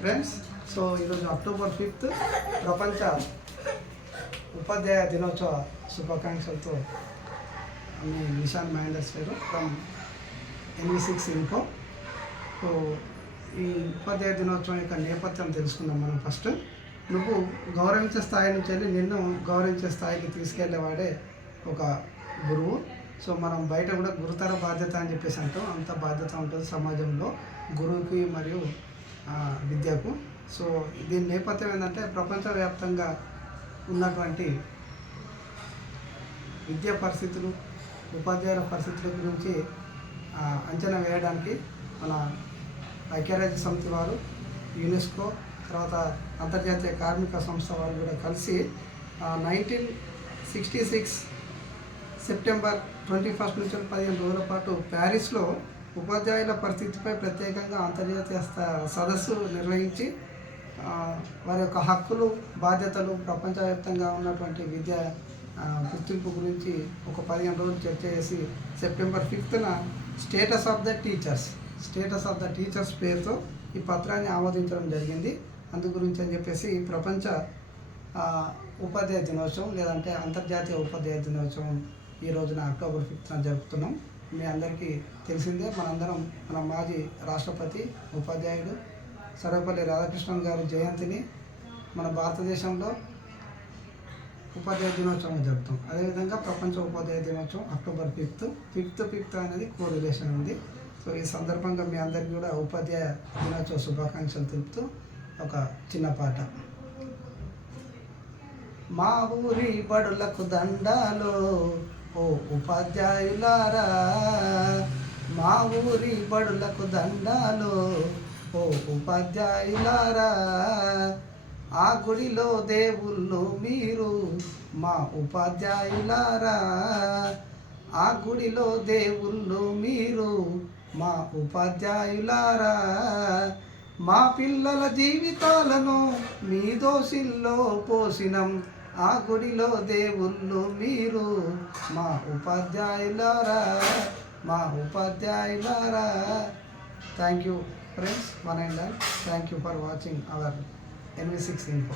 Friends so ఈరోజు October fifth ప్రపంచ ఉపాధ్యాయ దినోత్సవ శుభాకాంక్షలతో మీ Nishan Mahenders garu from NV six info so ఈ ఉపాధ్యాయ దినోత్సవం యొక్క నేపథ్యం తెలుసుకుందాం మనం ఫస్ట్. నువ్వు గౌరవించే స్థాయి నుంచి వెళ్ళి నిన్ను గౌరవించే స్థాయికి తీసుకెళ్ళేవాడే ఒక గురువు. సో మనం బయట కూడా గురుతర బాధ్యత అని చెప్పేసి అంటాం. అంత బాధ్యత ఉంటుంది సమాజంలో. గురువుకి మరియు విద్యకు. సో దీని నేపథ్యం ఏంటంటే ప్రపంచవ్యాప్తంగా ఉన్నటువంటి విద్యా పరిస్థితులు ఉపాధ్యాయుల పరిస్థితుల గురించి అంచనా వేయడానికి మన ఐక్యరాజ్య సమితి వారు యునెస్కో తర్వాత అంతర్జాతీయ కార్మిక సంస్థ వారు కూడా కలిసి nineteen sixty six September twenty first నుంచి పదిహేను రోజుల పాటు ప్యారిస్లో ఉపాధ్యాయుల పరిస్థితిపై ప్రత్యేకంగా అంతర్జాతీయ సదస్సు నిర్వహించి వారి యొక్క హక్కులు బాధ్యతలు ప్రపంచవ్యాప్తంగా ఉన్నటువంటి విద్య గుర్తింపు గురించి ఒక పదిహేను రోజులు చర్చ చేసి September ఫిఫ్త్న status of the teachers status of the teachers పేరుతో ఈ పత్రాన్ని ఆమోదించడం జరిగింది. అందు గురించి అని చెప్పేసి ప్రపంచ ఉపాధ్యాయ దినోత్సవం లేదంటే అంతర్జాతీయ ఉపాధ్యాయ దినోత్సవం ఈ రోజున అక్టోబర్ ఫిఫ్త్న జరుపుతున్నాం. మీ అందరికీ తెలిసిందే మనందరం మన మాజీ రాష్ట్రపతి ఉపాధ్యాయుడు సర్వపల్లి రాధాకృష్ణన్ గారి జయంతిని మన భారతదేశంలో ఉపాధ్యాయ దినోత్సవం జరుపుతాం అదేవిధంగా ప్రపంచ ఉపాధ్యాయ దినోత్సవం అక్టోబర్ ఫిఫ్త్. ఫిఫ్త్ ఫిఫ్త్ అనేది కోరిలేషన్ ఉంది. సో ఈ సందర్భంగా మీ అందరికీ కూడా ఉపాధ్యాయ దినోత్సవ శుభాకాంక్షలు తెలుపుతూ ఒక చిన్న పాట. మా ఊరి బడులకు దండాలో ఓ ఉపాధ్యాయులారా మా ఊరి బడులకు దండాలు. ఓ ఉపాధ్యాయులారా ఆ గుడిలో దేవుళ్ళు మీరు మా ఉపాధ్యాయులారా. ఆ గుడిలో దేవుళ్ళు మీరు మా ఉపాధ్యాయులారా. మా పిల్లల జీవితాలను మీ దోషిల్లో పోసినం. ఆ గుడిలో దేవుళ్ళు మీరు మా ఉపాధ్యాయులారా మా ఉపాధ్యాయులారా. Thank you friends one and thank you for watching our NV six info